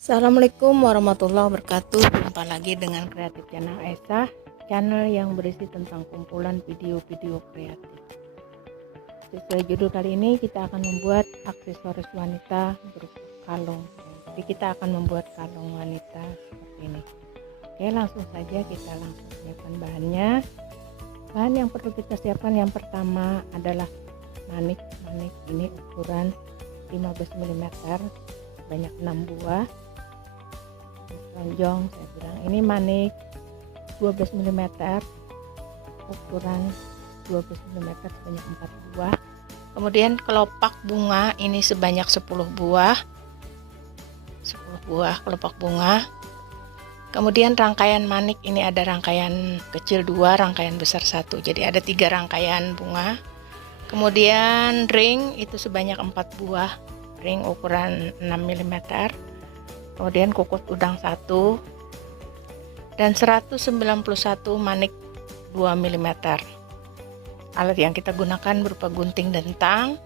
Assalamualaikum warahmatullahi wabarakatuh. Jumpa lagi dengan Kreatif Channel Esa, channel yang berisi tentang kumpulan video-video kreatif. Sesuai judul kali ini, kita akan membuat aksesoris wanita berupa kalung. Jadi kita akan membuat kalung wanita seperti ini. Oke, langsung saja kita siapkan bahannya. Bahan yang perlu kita siapkan yang pertama adalah manik. Ini ukuran 15 mm sebanyak 6 buah. Lonjong saya bilang ini manik 12 mm ukuran 12 mm sebanyak 4 buah. Kemudian kelopak bunga ini sebanyak 10 buah kelopak bunga. Kemudian rangkaian manik ini ada rangkaian kecil 2, rangkaian besar 1, jadi ada 3 rangkaian bunga. Kemudian ring itu sebanyak 4 buah, ring ukuran 6 mm. Kemudian kukut udang 1 dan 191 manik 2 mm. Alat yang kita gunakan berupa gunting dan tang.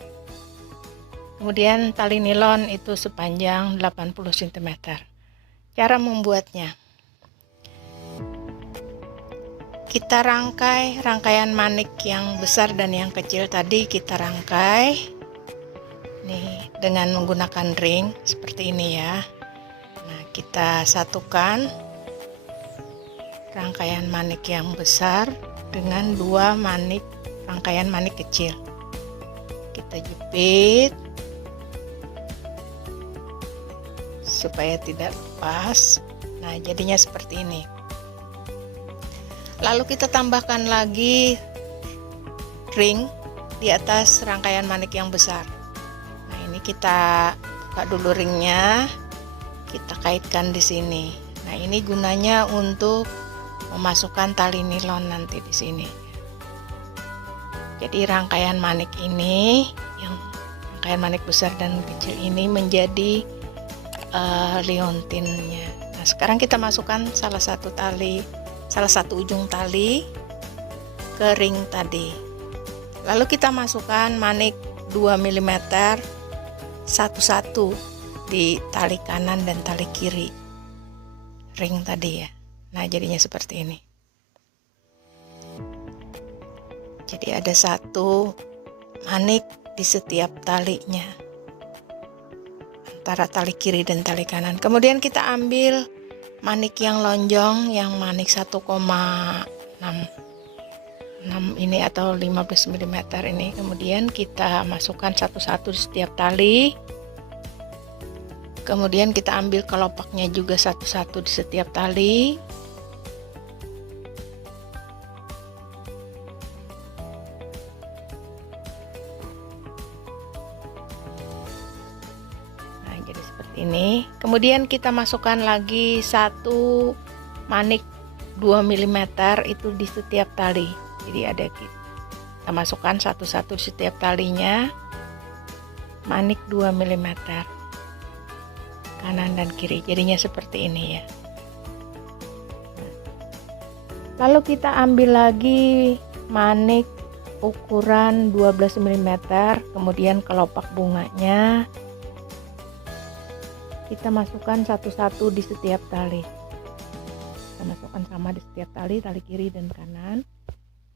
Kemudian tali nilon itu sepanjang 80 cm. Cara membuatnya, kita rangkai rangkaian manik yang besar dan yang kecil tadi, kita rangkai nih dengan menggunakan ring seperti ini ya. Nah, kita satukan rangkaian manik yang besar dengan 2 rangkaian manik kecil. Kita jepit supaya tidak lepas. Nah, jadinya seperti ini. Lalu kita tambahkan lagi ring di atas rangkaian manik yang besar. Nah, ini kita buka dulu ringnya. Kita kaitkan di sini. Nah, ini gunanya untuk memasukkan tali nilon nanti di sini. Jadi rangkaian manik ini, yang rangkaian manik besar dan kecil ini menjadi liontinnya. Nah, sekarang kita masukkan salah satu ujung tali ke ring tadi. Lalu kita masukkan manik 2 mm satu-satu di tali kanan dan tali kiri ring tadi ya. Nah, jadinya seperti ini. Jadi ada 1 manik di setiap talinya antara tali kiri dan tali kanan. Kemudian kita ambil manik yang lonjong, yang manik 1,6 ini atau 15 mm ini. Kemudian kita masukkan satu-satu di setiap tali. Kemudian kita ambil kelopaknya juga satu-satu di setiap tali. Nah, jadi seperti ini. Kemudian kita masukkan lagi 1 manik 2 mm itu di setiap tali. Jadi ada kita masukkan satu-satu di setiap talinya. Manik 2 mm. Kanan dan kiri, jadinya seperti ini ya. Lalu kita ambil lagi manik ukuran 12 mm, kemudian kelopak bunganya kita masukkan satu-satu di setiap tali. Kita masukkan sama di setiap tali, tali kiri dan kanan.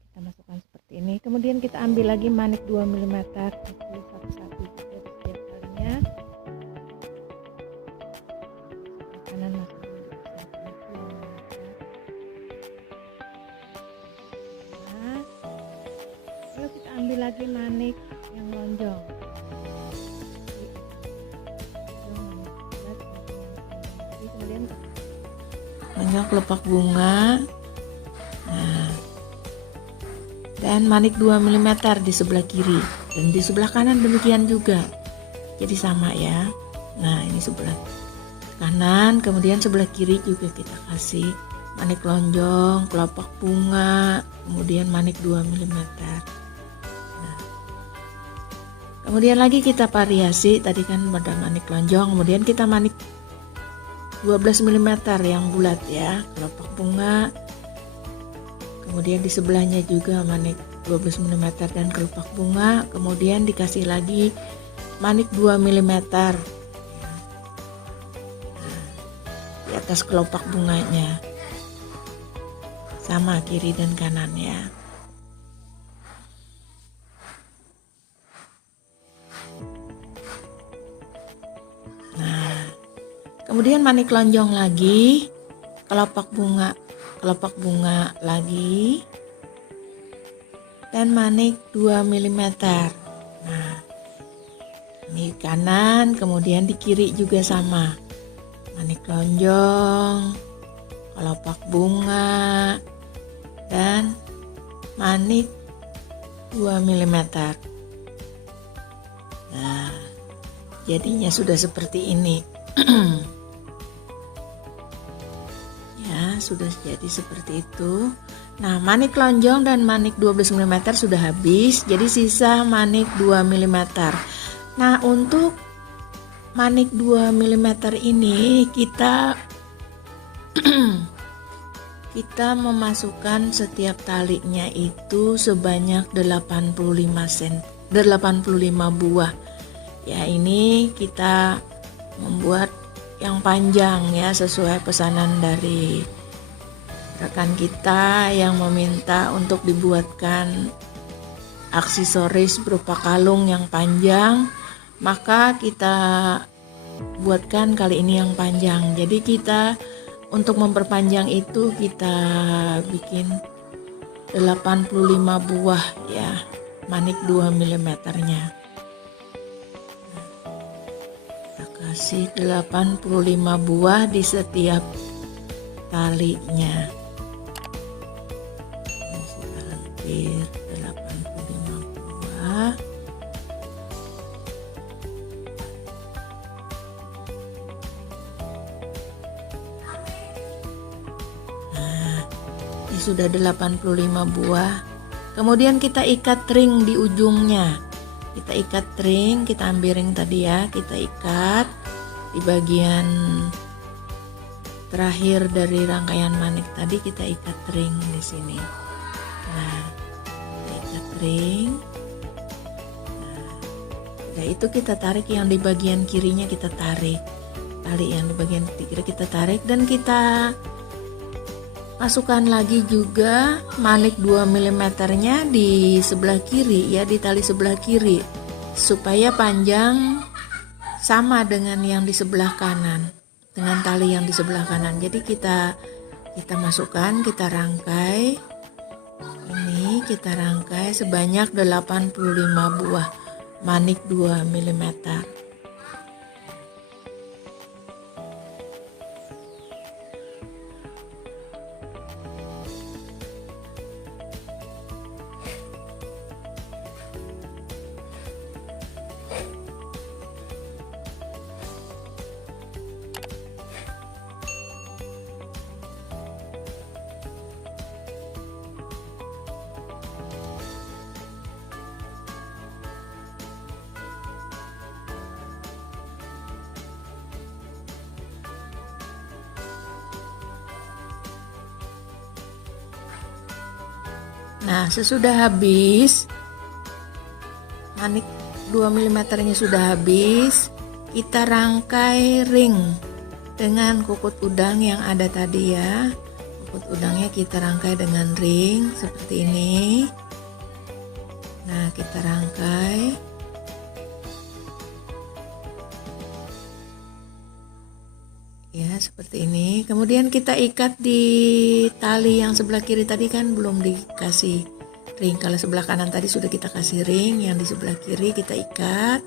Kita masukkan seperti ini. Kemudian kita ambil lagi manik 2 mm itu satu-satu juga di setiap talinya. Kanan masukkan di setiap tali. Nah, lalu kita ambil lagi manik yang lonjong. Kemudian lonjong kelopak bunga. Nah, dan manik 2 mm di sebelah kiri dan di sebelah kanan demikian juga. Jadi sama ya. Nah, ini sebelah kanan, kemudian sebelah kiri juga kita kasih manik lonjong, kelopak bunga, kemudian manik 2 mm. Nah, kemudian lagi kita variasi, tadi kan pada manik lonjong, kemudian kita manik 12 mm yang bulat ya, kelopak bunga. Kemudian di sebelahnya juga manik 12 mm dan kelopak bunga, kemudian dikasih lagi manik 2 mm. di atas kelopak bunganya, sama kiri dan kanannya. Nah, kemudian manik lonjong lagi, kelopak bunga lagi, dan manik 2 mm. Nah, ini kanan, kemudian di kiri juga sama, manik lonjong, kelopak bunga, dan manik 2 mm. Nah, jadinya sudah seperti ini. Ya, sudah jadi seperti itu. Nah, manik lonjong dan manik 12 mm sudah habis, jadi sisa manik 2 mm. Nah, untuk manik 2 mm ini kita memasukkan setiap talinya itu sebanyak 85 buah. Ya, ini kita membuat yang panjang ya, sesuai pesanan dari rekan kita yang meminta untuk dibuatkan aksesoris berupa kalung yang panjang, maka kita buatkan kali ini yang panjang. Jadi kita untuk memperpanjang itu kita bikin 85 buah ya, manik 2 mm nya. Kita kasih 85 buah di setiap talinya. Ini sudah hampir 85 buah. Sudah 85 buah. Kemudian kita ikat ring di ujungnya. Kita ikat ring, kita ambil ring tadi ya, kita ikat di bagian terakhir dari rangkaian manik tadi, kita ikat ring di sini. Nah, kita ikat ring. Nah, itu kita tarik yang di bagian kirinya, kita tarik. Tali yang di bagian kiri kita tarik, dan kita masukkan lagi juga manik 2 mm nya di sebelah kiri ya, di tali sebelah kiri, supaya panjang sama dengan yang di sebelah kanan, dengan tali yang di sebelah kanan. Jadi kita masukkan, kita rangkai. Ini kita rangkai sebanyak 85 buah manik 2 mm. Nah, sesudah habis manik 2 mm nya sudah habis, kita rangkai ring dengan kukut udang yang ada tadi ya. Kukut udangnya kita rangkai dengan ring seperti ini. Nah, kita rangkai. Ya, seperti ini. Kemudian kita ikat di tali yang sebelah kiri tadi, kan belum dikasih ring. Kalau sebelah kanan tadi sudah kita kasih ring, yang di sebelah kiri kita ikat.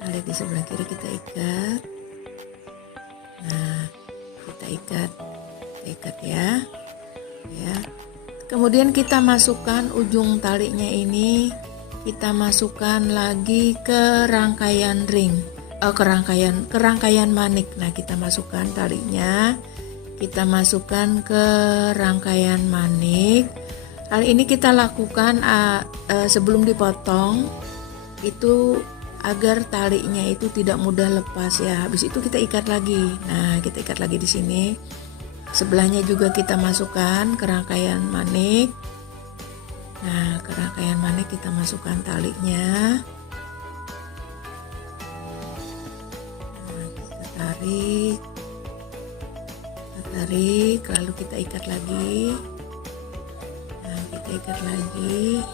Tali di sebelah kiri kita ikat. Nah, kita ikat ya. Ya. Kemudian kita masukkan ujung talinya ini, kita masukkan lagi ke rangkaian ring. Kerangkaian manik. Nah, kita masukkan talinya, kita masukkan ke rangkaian manik. Hal ini kita lakukan sebelum dipotong itu agar talinya itu tidak mudah lepas ya. Habis itu kita ikat lagi. Nah, kita ikat lagi di sini. Sebelahnya juga kita masukkan ke rangkaian manik. Nah, ke rangkaian manik kita masukkan talinya. Tarik, tarik, lalu kita ikat lagi. Nah, kita ikat lagi.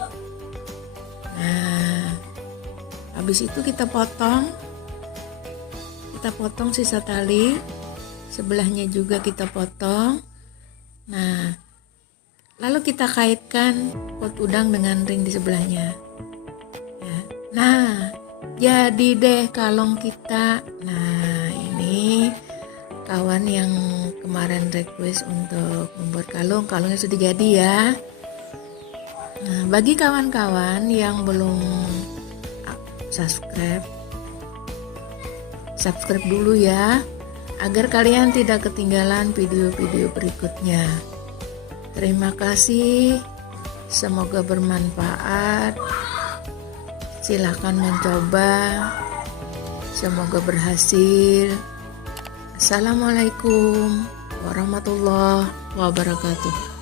Nah, habis itu kita potong sisa tali, sebelahnya juga kita potong. Nah, lalu kita kaitkan pot udang dengan ring di sebelahnya ya. Nah, jadi deh kalung kita. Nah, ini kawan yang kemarin request untuk membuat kalungnya sudah jadi ya. Nah, bagi kawan-kawan yang belum subscribe dulu ya, agar kalian tidak ketinggalan video-video berikutnya. Terima kasih, semoga bermanfaat. Silahkan mencoba, semoga berhasil. Assalamualaikum warahmatullahi wabarakatuh.